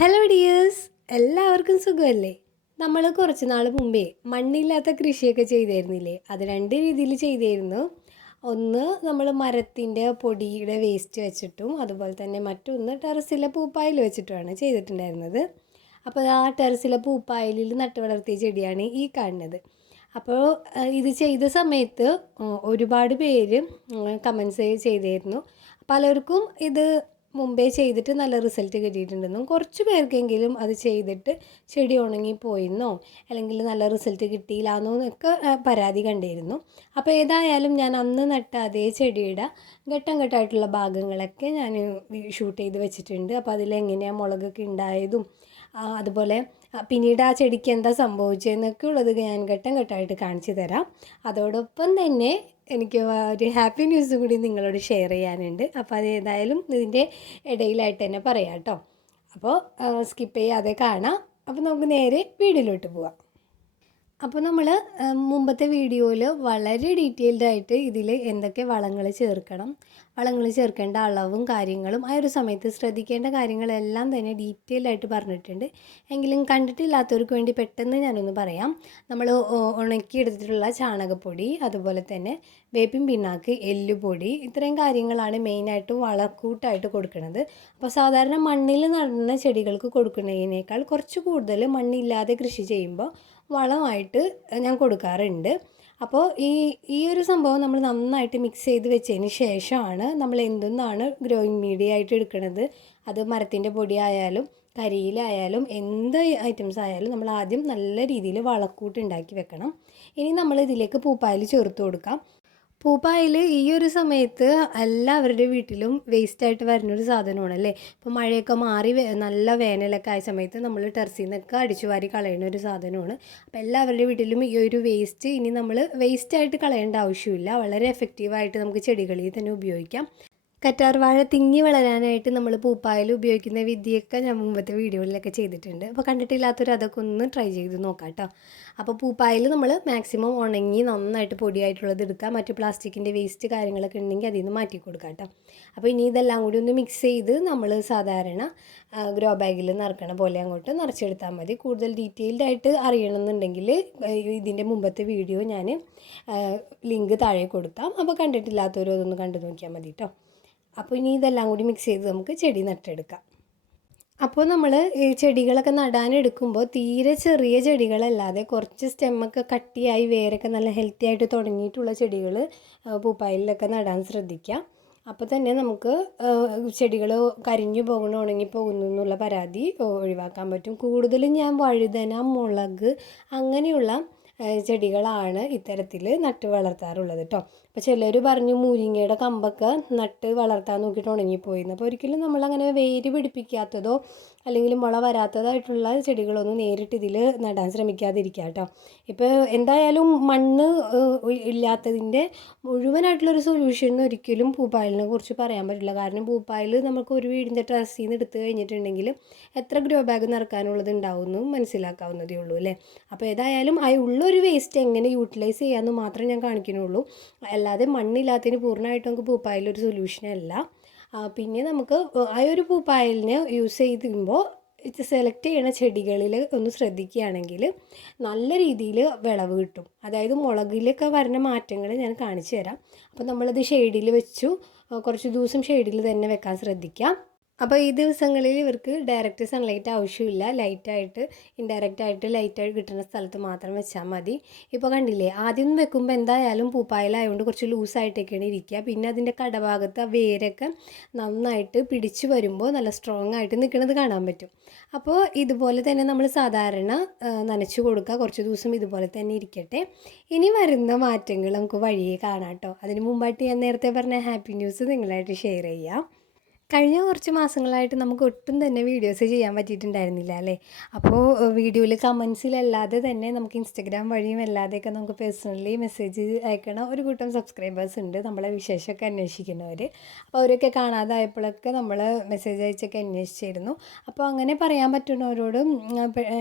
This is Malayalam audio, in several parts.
ഹലോ ഡിയേഴ്സ്, എല്ലാവർക്കും സുഖമല്ലേ? നമ്മൾ കുറച്ച് നാൾ മുമ്പേ മണ്ണില്ലാത്ത കൃഷിയൊക്കെ ചെയ്തായിരുന്നില്ലേ? അത് രണ്ട് രീതിയിൽ ചെയ്തായിരുന്നു. ഒന്ന് നമ്മൾ മരത്തിൻ്റെ പൊടിയുടെ വേസ്റ്റ് വെച്ചിട്ടും അതുപോലെ തന്നെ മറ്റൊന്ന് ടെറസിലെ പൂപ്പായിൽ വെച്ചിട്ടുമാണ് ചെയ്തിട്ടുണ്ടായിരുന്നത്. അപ്പോൾ ആ ടെറസിലെ പൂപ്പായലിൽ നട്ടു വളർത്തിയ ചെടിയാണ് ഈ കാണുന്നത്. അപ്പോൾ ഇത് ചെയ്ത സമയത്ത് ഒരുപാട് പേര് കമൻസ് ചെയ്തായിരുന്നു. പലർക്കും ഇത് മുമ്പേ ചെയ്തിട്ട് നല്ല റിസൾട്ട് കിട്ടിയിട്ടുണ്ടെന്നും കുറച്ച് പേർക്കെങ്കിലും അത് ചെയ്തിട്ട് ചെടി ഉണങ്ങിപ്പോയെന്നോ അല്ലെങ്കിൽ നല്ല റിസൾട്ട് കിട്ടിയില്ല എന്നൊക്കെ പരാതി കണ്ടിരുന്നു. അപ്പോൾ ഏതായാലും ഞാൻ അന്ന് നട്ട അതേ ചെടിയുടെ ഘട്ടം ഘട്ടമായിട്ടുള്ള ഭാഗങ്ങളൊക്കെ ഞാൻ ഷൂട്ട് ചെയ്ത് വെച്ചിട്ടുണ്ട്. അപ്പോൾ അതിലെങ്ങനെയാണ് മുളകൊക്കെ ഉണ്ടായതും അതുപോലെ പിന്നീട് ആ ചെടിക്ക് എന്താ സംഭവിച്ചതെന്നൊക്കെ ഉള്ളത് ഞാൻ ഘട്ടം ഘട്ടമായിട്ട് കാണിച്ചു തരാം. അതോടൊപ്പം തന്നെ എനിക്ക് ഒരു ഹാപ്പി ന്യൂസ് കൂടി നിങ്ങളോട് ഷെയർ ചെയ്യാനുണ്ട്. അപ്പോൾ അത് ഏതായാലും ഇതിൻ്റെ ഇടയിലായിട്ട് തന്നെ പറയാം കേട്ടോ. അപ്പോൾ സ്കിപ്പ് ചെയ്യാതെ കാണാം. അപ്പോൾ നമുക്ക് നേരെ വീഡിയോയിലോട്ട് പോവാം. അപ്പോൾ നമ്മൾ മുമ്പത്തെ വീഡിയോയിൽ വളരെ ഡീറ്റെയിൽഡ് ആയിട്ട് ഇതിൽ എന്തൊക്കെ വളങ്ങൾ ചേർക്കേണ്ട അളവും കാര്യങ്ങളും ആ ഒരു സമയത്ത് ശ്രദ്ധിക്കേണ്ട കാര്യങ്ങളെല്ലാം തന്നെ ഡീറ്റെയിൽഡ് ആയിട്ട് പറഞ്ഞിട്ടുണ്ട്. എങ്കിലും കണ്ടിട്ടില്ലാത്തവർക്ക് വേണ്ടി പെട്ടെന്ന് ഞാനൊന്ന് പറയാം. നമ്മൾ ഉണക്കിയെടുത്തിട്ടുള്ള ചാണകപ്പൊടി, അതുപോലെ തന്നെ വേപ്പിൻ പിണ്ണാക്ക്, എല്ലുപൊടി, ഇത്രയും കാര്യങ്ങളാണ് മെയിനായിട്ട് വളക്കൂട്ടായിട്ട് കൊടുക്കുന്നത്. അപ്പോൾ സാധാരണ മണ്ണിൽ നടുന്ന ചെടികൾക്ക് കൊടുക്കുന്നതിനേക്കാൾ കുറച്ച് കൂടുതൽ മണ്ണില്ലാതെ കൃഷി ചെയ്യുമ്പോൾ വളമായിട്ട് ഞാൻ കൊടുക്കാറുണ്ട്. അപ്പോൾ ഈ ഒരു സംഭവം നമ്മൾ നന്നായിട്ട് മിക്സ് ചെയ്ത് വെച്ചതിന് ശേഷമാണ് നമ്മൾ എന്തെന്നാണ് ഗ്രോയിങ് മീഡിയ ആയിട്ട് എടുക്കുന്നത്. അത് മരത്തിൻ്റെ പൊടി ആയാലും കരിയിലായാലും എന്ത് ഐറ്റംസ് ആയാലും നമ്മൾ ആദ്യം നല്ല രീതിയിൽ വളക്കൂട്ട് ഉണ്ടാക്കി വെക്കണം. ഇനി നമ്മൾ ഇതിലേക്ക് പൂപ്പായൽ ചേർത്ത് കൊടുക്കാം. പൂപ്പായൽ ഈ ഒരു സമയത്ത് എല്ലാവരുടെ വീട്ടിലും വേസ്റ്റായിട്ട് വരുന്നൊരു സാധനമാണ് അല്ലേ. ഇപ്പോൾ മഴയൊക്കെ മാറി നല്ല വേനലൊക്കെ ആയ സമയത്ത് നമ്മൾ ടെറസിൽ നിന്നൊക്കെ അടിച്ചു വാരി കളയുന്ന ഒരു സാധനമാണ്. അപ്പോൾ എല്ലാവരുടെ വീട്ടിലും ഈ ഒരു വേസ്റ്റ് ഇനി നമ്മൾ വേസ്റ്റായിട്ട് കളയേണ്ട ആവശ്യമില്ല. വളരെ എഫക്റ്റീവായിട്ട് നമുക്ക് ചെടികളിൽ തന്നെ ഉപയോഗിക്കാം. കറ്റാർവാഴ തിങ്ങി വളരാനായിട്ട് നമ്മൾ പൂപ്പായൽ ഉപയോഗിക്കുന്ന വിദ്യയൊക്കെ ഞാൻ മുമ്പത്തെ വീഡിയോയിലൊക്കെ ചെയ്തിട്ടുണ്ട്. അപ്പോൾ കണ്ടിട്ടില്ലാത്തവർ അതൊക്കെ ഒന്ന് ട്രൈ ചെയ്ത് നോക്കാം കേട്ടോ. അപ്പോൾ പൂപ്പായൽ നമ്മൾ മാക്സിമം ഉണങ്ങി നന്നായിട്ട് പൊടിയായിട്ടുള്ളത് എടുക്കുക. മറ്റ് പ്ലാസ്റ്റിക്കിൻ്റെ വേസ്റ്റ് കാര്യങ്ങളൊക്കെ ഉണ്ടെങ്കിൽ അതിൽ നിന്ന് മാറ്റി കൊടുക്കാം കേട്ടോ. അപ്പോൾ ഇനി ഇതെല്ലാം കൂടി ഒന്ന് മിക്സ് ചെയ്ത് നമ്മൾ സാധാരണ ഗ്രോ ബാഗിൽ നിറക്കണ പോലെ അങ്ങോട്ട് നിറച്ചെടുത്താൽ മതി. കൂടുതൽ ഡീറ്റെയിൽഡ് ആയിട്ട് അറിയണമെന്നുണ്ടെങ്കിൽ ഇതിൻ്റെ മുമ്പത്തെ വീഡിയോ ഞാൻ ലിങ്ക് താഴെ കൊടുക്കാം. അപ്പോൾ കണ്ടിട്ടില്ലാത്തവരും അതൊന്ന് കണ്ടു നോക്കിയാൽ മതി കേട്ടോ. അപ്പോൾ ഇനി ഇതെല്ലാം കൂടി മിക്സ് ചെയ്ത് നമുക്ക് ചെടി നട്ടെടുക്കാം. അപ്പോൾ നമ്മൾ ഈ ചെടികളൊക്കെ നടാനെടുക്കുമ്പോൾ തീരെ ചെറിയ ചെടികളല്ലാതെ കുറച്ച് സ്റ്റെമ്മൊക്കെ കട്ടിയായി വേരൊക്കെ നല്ല ഹെൽത്തി ആയിട്ട് തുടങ്ങിയിട്ടുള്ള ചെടികൾ പൂപ്പായലിലൊക്കെ നടാൻ ശ്രദ്ധിക്കാം. അപ്പോൾ തന്നെ നമുക്ക് ചെടികൾ കരിഞ്ഞു പോകണം, ഉണങ്ങിപ്പോകുന്നു എന്നുള്ള പരാതി ഒഴിവാക്കാൻ പറ്റും. കൂടുതലും ഞാൻ വഴുതന, മുളക് അങ്ങനെയുള്ള ചെടികളാണ് ഇത്തരത്തിൽ നട്ട് വളർത്താറുള്ളത് കേട്ടോ. അപ്പോൾ ചിലർ പറഞ്ഞു മുരിങ്ങയുടെ കമ്പൊക്കെ നട്ട് വളർത്താൻ നോക്കിയിട്ട് ഉണങ്ങിപ്പോയിന്ന്. അപ്പോൾ ഒരിക്കലും നമ്മളങ്ങനെ വേര് പിടിപ്പിക്കാത്തതോ അല്ലെങ്കിൽ മുള വരാത്തതായിട്ടുള്ള ചെടികളൊന്നും നേരിട്ട് ഇതിൽ നടാൻ ശ്രമിക്കാതിരിക്കുക കേട്ടോ. ഇപ്പോൾ എന്തായാലും മണ്ണ് ഇല്ലാത്തതിൻ്റെ മുഴുവനായിട്ടുള്ളൊരു സൊല്യൂഷൻ ഒരിക്കലും പൂപ്പായലിനെ കുറിച്ച് പറയാൻ പറ്റില്ല. കാരണം പൂപ്പായൽ നമുക്ക് ഒരു വീടിൻ്റെ ടെറസിൽ നിന്ന് എടുത്തു കഴിഞ്ഞിട്ടുണ്ടെങ്കിൽ എത്ര ഗ്രോ ബാഗ് നിറക്കാനുള്ളത് ഉണ്ടാവുമെന്ന് മനസ്സിലാക്കാവുന്നതേ ഉള്ളൂ അല്ലേ. അപ്പോൾ ഏതായാലും ആ ഉള്ളൊരു വേസ്റ്റ് എങ്ങനെ യൂട്ടിലൈസ് ചെയ്യാമെന്ന് മാത്രമേ ഞാൻ കാണിക്കുന്നുള്ളൂ. അല്ലാതെ മണ്ണില്ലാത്തതിന് പൂർണ്ണമായിട്ടും നമുക്ക് പൂപ്പായലൊരു സൊല്യൂഷനല്ല. പിന്നെ നമുക്ക് ആ ഒരു പൂപ്പായലിനെ യൂസ് ചെയ്യുമ്പോൾ സെലക്ട് ചെയ്യണ ചെടികളിൽ ഒന്ന് ശ്രദ്ധിക്കുകയാണെങ്കിൽ നല്ല രീതിയിൽ വിളവ് കിട്ടും. അതായത് മുളകിലൊക്കെ വരുന്ന മാറ്റങ്ങൾ ഞാൻ കാണിച്ചു തരാം. അപ്പോൾ നമ്മളത് ഷെയ്ഡിൽ വെച്ചു കുറച്ച് ദിവസം ഷെയ്ഡിൽ തന്നെ വെക്കാൻ ശ്രദ്ധിക്കാം. അപ്പോൾ ഈ ദിവസങ്ങളിൽ ഇവർക്ക് ഡയറക്റ്റ് സൺലൈറ്റ് ആവശ്യമില്ല. ഇൻഡയറക്റ്റായിട്ട് ലൈറ്റായിട്ട് കിട്ടുന്ന സ്ഥലത്ത് മാത്രം വെച്ചാൽ മതി. ഇപ്പോൾ കണ്ടില്ലേ, ആദ്യം വെക്കുമ്പോൾ എന്തായാലും പൂപ്പായലായതുകൊണ്ട് കുറച്ച് ലൂസായിട്ടൊക്കെയാണ് ഇരിക്കുക. പിന്നെ അതിൻ്റെ കടഭാഗത്ത് ആ വേരൊക്കെ നന്നായിട്ട് പിടിച്ച് വരുമ്പോൾ നല്ല സ്ട്രോങ് ആയിട്ട് നിൽക്കുന്നത് കാണാൻ പറ്റും. അപ്പോൾ ഇതുപോലെ തന്നെ നമ്മൾ സാധാരണ നനച്ച് കൊടുക്കുക. കുറച്ച് ദിവസം ഇതുപോലെ തന്നെ ഇരിക്കട്ടെ. ഇനി വരുന്ന മാറ്റങ്ങൾ നമുക്ക് വഴിയെ കാണാം കേട്ടോ. അതിന് മുമ്പായിട്ട് ഞാൻ നേരത്തെ പറഞ്ഞ ഹാപ്പി ന്യൂസ് നിങ്ങളായിട്ട് ഷെയർ ചെയ്യാം. കഴിഞ്ഞ കുറച്ച് മാസങ്ങളായിട്ട് നമുക്ക് ഒട്ടും തന്നെ വീഡിയോസ് ചെയ്യാൻ പറ്റിയിട്ടുണ്ടായിരുന്നില്ല അല്ലേ. അപ്പോൾ വീഡിയോയിൽ കമൻസിലല്ലാതെ തന്നെ നമുക്ക് ഇൻസ്റ്റഗ്രാം വഴിയും അല്ലാതെയൊക്കെ നമുക്ക് പേഴ്സണലി മെസ്സേജ് അയക്കണ ഒരു കൂട്ടം സബ്സ്ക്രൈബേഴ്സ് ഉണ്ട്, നമ്മളെ വിശേഷമൊക്കെ അന്വേഷിക്കുന്നവർ. അപ്പോൾ അവരൊക്കെ കാണാതായപ്പോഴൊക്കെ നമ്മൾ മെസ്സേജ് അയച്ചൊക്കെ അന്വേഷിച്ചിരുന്നു. അപ്പോൾ അങ്ങനെ പറയാൻ പറ്റുന്നവരോടും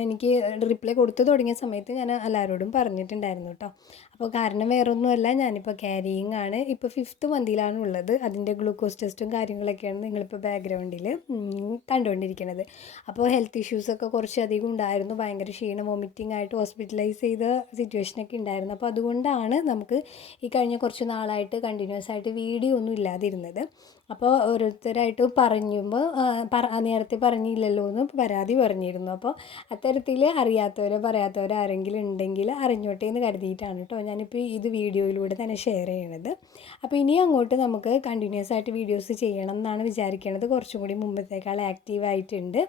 എനിക്ക് റിപ്ലൈ കൊടുത്തു തുടങ്ങിയ സമയത്ത് ഞാൻ എല്ലാവരോടും പറഞ്ഞിട്ടുണ്ടായിരുന്നു കേട്ടോ. അപ്പോൾ കാരണം വേറൊന്നുമല്ല, ഞാനിപ്പോൾ ക്യാരിയിങ് ആണ്. ഇപ്പോൾ 5th മന്തിലാണ് ഉള്ളത്. അതിൻ്റെ ഗ്ലൂക്കോസ് ടെസ്റ്റും കാര്യങ്ങളൊക്കെയാണ് നിങ്ങളിപ്പോൾ ബാക്ക്ഗ്രൗണ്ടിൽ കണ്ടുകൊണ്ടിരിക്കുന്നത്. അപ്പോൾ ഹെൽത്ത് ഇഷ്യൂസൊക്കെ കുറച്ചധികം ഉണ്ടായിരുന്നു. ഭയങ്കര ക്ഷീണം, വോമിറ്റിംഗ് ആയിട്ട് ഹോസ്പിറ്റലൈസ് ചെയ്ത സിറ്റുവേഷനൊക്കെ ഉണ്ടായിരുന്നു. അപ്പോൾ അതുകൊണ്ടാണ് നമുക്ക് ഈ കഴിഞ്ഞ കുറച്ച് നാളായിട്ട് കണ്ടിന്യൂസ് ആയിട്ട് വീഡിയോ ഒന്നും ഇല്ലാതിരുന്നത്. അപ്പോൾ ഓരോരുത്തരായിട്ട് പറയുമ്പോൾ നേരത്തെ പറഞ്ഞില്ലല്ലോ എന്ന് പരാതി പറഞ്ഞിരുന്നു. അപ്പോൾ അത്തരത്തിൽ അറിയാത്തവരോ പറയാത്തവരോ ആരെങ്കിലും ഉണ്ടെങ്കിൽ അറിഞ്ഞോട്ടെ എന്ന് കരുതിയിട്ടാണ് കേട്ടോ ഞാനിപ്പോൾ ഇത് വീഡിയോയിലൂടെ തന്നെ ഷെയർ ചെയ്യണത്. അപ്പോൾ ഇനി അങ്ങോട്ട് നമുക്ക് കണ്ടിന്യൂസ് ആയിട്ട് വീഡിയോസ് ചെയ്യണം എന്നാണ് വിചാരിക്കുന്നത്. കുറച്ചും കൂടി മുമ്പത്തേക്കാൾ ആക്റ്റീവായിട്ടുണ്ട്.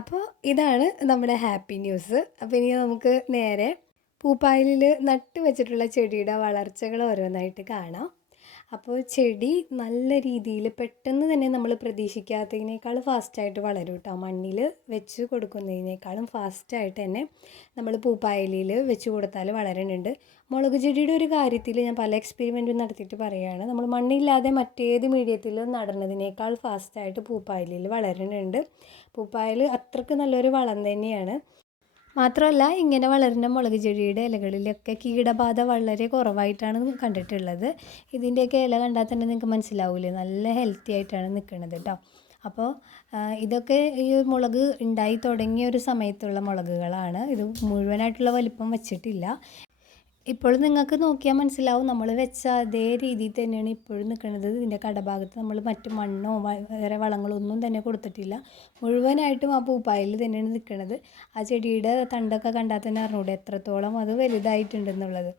അപ്പോൾ ഇതാണ് നമ്മുടെ ഹാപ്പി ന്യൂസ്. അപ്പോൾ ഇനി നമുക്ക് നേരെ പൂപ്പായലിൽ നട്ട് വെച്ചിട്ടുള്ള ചെടിയുടെ വളർച്ചകൾ ഓരോന്നായിട്ട് കാണാം. അപ്പോൾ ചെടി നല്ല രീതിയിൽ പെട്ടെന്ന് തന്നെ നമ്മൾ പ്രതീക്ഷിക്കാത്തതിനേക്കാൾ ഫാസ്റ്റായിട്ട് വളരും കേട്ടോ. മണ്ണിൽ വെച്ച് കൊടുക്കുന്നതിനേക്കാളും ഫാസ്റ്റായിട്ട് തന്നെ നമ്മൾ പൂപ്പായലിൽ വെച്ച് കൊടുത്താൽ വളരുന്നുണ്ട്. മുളക് ചെടിയുടെ ഒരു കാര്യത്തിൽ ഞാൻ പല എക്സ്പെരിമെൻറ്റും നടത്തിയിട്ട് പറയുകയാണ്, നമ്മൾ മണ്ണില്ലാതെ മറ്റേത് മീഡിയത്തിലും നടുന്നതിനേക്കാൾ ഫാസ്റ്റായിട്ട് പൂപ്പായലിൽ വളരുന്നുണ്ട്. പൂപ്പായൽ അത്രയ്ക്ക് നല്ലൊരു വളം തന്നെയാണ്. മാത്രമല്ല ഇങ്ങനെ വളരുന്ന മുളക് ചെടിയുടെ ഇലകളിലൊക്കെ കീടബാധ വളരെ കുറവായിട്ടാണ് കണ്ടിട്ടുള്ളത്. ഇതിൻ്റെയൊക്കെ ഇല കണ്ടാൽ തന്നെ നിങ്ങൾക്ക് മനസ്സിലാവില്ലേ, നല്ല ഹെൽത്തി ആയിട്ടാണ് നിൽക്കുന്നത് കേട്ടോ. അപ്പോൾ ഇതൊക്കെ ഈ മുളക് ഉണ്ടായി തുടങ്ങിയ ഒരു സമയത്തുള്ള മുളകുകളാണ്. ഇത് മുഴുവനായിട്ടുള്ള വലിപ്പം വെച്ചിട്ടില്ല. ഇപ്പോഴും നിങ്ങൾക്ക് നോക്കിയാൽ മനസ്സിലാവും നമ്മൾ വെച്ച അതേ രീതിയിൽ തന്നെയാണ് ഇപ്പോഴും നിൽക്കുന്നത്. ഇതിൻ്റെ കടഭാഗത്ത് നമ്മൾ മറ്റ് മണ്ണോ വേറെ വളങ്ങളൊന്നും തന്നെ കൊടുത്തിട്ടില്ല. മുഴുവനായിട്ടും ആ പൂപ്പായൽ തന്നെയാണ് നിൽക്കുന്നത്. ആ ചെടിയുടെ തണ്ടൊക്കെ കണ്ടാൽ തന്നെ അറിഞ്ഞൂടെ എത്രത്തോളം അത് വലുതായിട്ടുണ്ടെന്നുള്ളത്.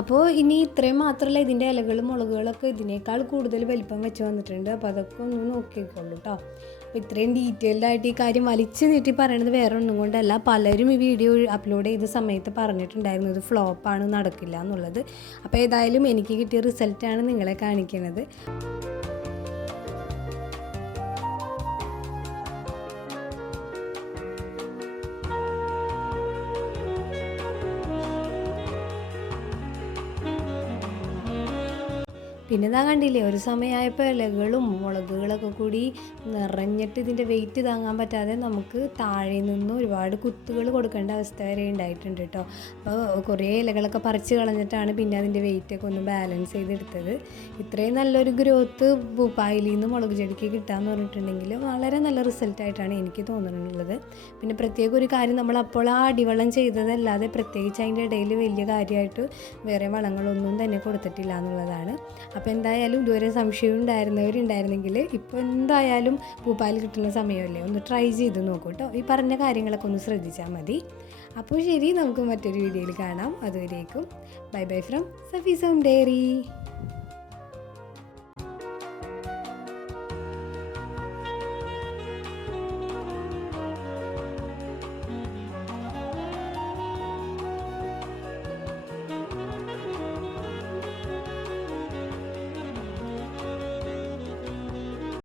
അപ്പോൾ ഇനി ഇത്രയും മാത്രമല്ല, ഇതിൻ്റെ ഇലകളും മുളകുകളൊക്കെ ഇതിനേക്കാൾ കൂടുതൽ വലിപ്പം വെച്ച് വന്നിട്ടുണ്ട്. അപ്പോൾ അതൊക്കെ ഒന്ന് നോക്കിക്കോളൂ കേട്ടോ. അപ്പോൾ ഇത്രയും ഡീറ്റെയിൽഡ് ആയിട്ട് ഈ കാര്യം വലിച്ചു നീട്ടി പറയണത് വേറെ ഒന്നും കൊണ്ടല്ല. പലരും ഈ വീഡിയോ അപ്ലോഡ് ചെയ്ത സമയത്ത് പറഞ്ഞിട്ടുണ്ടായിരുന്നു ഇത് ഫ്ലോപ്പാണ്, നടക്കില്ല എന്നുള്ളത്. അപ്പോൾ ഏതായാലും എനിക്ക് കിട്ടിയ റിസൾട്ടാണ് നിങ്ങളെ കാണിക്കുന്നത്. പിന്നെ ഇതാ കണ്ടില്ലേ, ഒരു സമയമായപ്പോൾ ഇലകളും മുളകുകളൊക്കെ കൂടി നിറഞ്ഞിട്ട് ഇതിൻ്റെ വെയിറ്റ് താങ്ങാൻ പറ്റാതെ നമുക്ക് താഴെ നിന്ന് ഒരുപാട് കുത്തുകൾ കൊടുക്കേണ്ട അവസ്ഥ വരെ ഉണ്ടായിട്ടുണ്ട് കേട്ടോ. അപ്പോൾ കുറേ ഇലകളൊക്കെ പറിച്ച് കളഞ്ഞിട്ടാണ് പിന്നെ അതിൻ്റെ വെയിറ്റൊക്കെ ഒന്ന് ബാലൻസ് ചെയ്തെടുത്തത്. ഇത്രയും നല്ലൊരു ഗ്രോത്ത് പൂപ്പായലിൽ നിന്ന് മുളക് ചെടിക്ക് കിട്ടാമെന്ന് പറഞ്ഞിട്ടുണ്ടെങ്കിൽ വളരെ നല്ല റിസൾട്ടായിട്ടാണ് എനിക്ക് തോന്നുന്നുള്ളത്. പിന്നെ പ്രത്യേക ഒരു കാര്യം, നമ്മൾ അപ്പോൾ ആ അടിവളം ചെയ്തതല്ലാതെ പ്രത്യേകിച്ച് അതിൻ്റെ ഇടയിൽ വലിയ കാര്യമായിട്ട് വേറെ വളങ്ങളൊന്നും തന്നെ കൊടുത്തിട്ടില്ല എന്നുള്ളതാണ്. അപ്പോൾ എന്തായാലും ഇതുവരെ സംശയം ഉണ്ടായിരുന്നവരുണ്ടായിരുന്നെങ്കിൽ ഇപ്പോൾ എന്തായാലും പൂപ്പാൽ കിട്ടുന്ന സമയമല്ലേ, ഒന്ന് ട്രൈ ചെയ്ത് നോക്കൂ കേട്ടോ. ഈ പറഞ്ഞ കാര്യങ്ങളൊക്കെ ഒന്ന് ശ്രദ്ധിച്ചാൽ മതി. അപ്പോൾ ശരി, നമുക്ക് മറ്റൊരു വീഡിയോയിൽ കാണാം. അതുവരേക്കും bye bye from Safees home diary.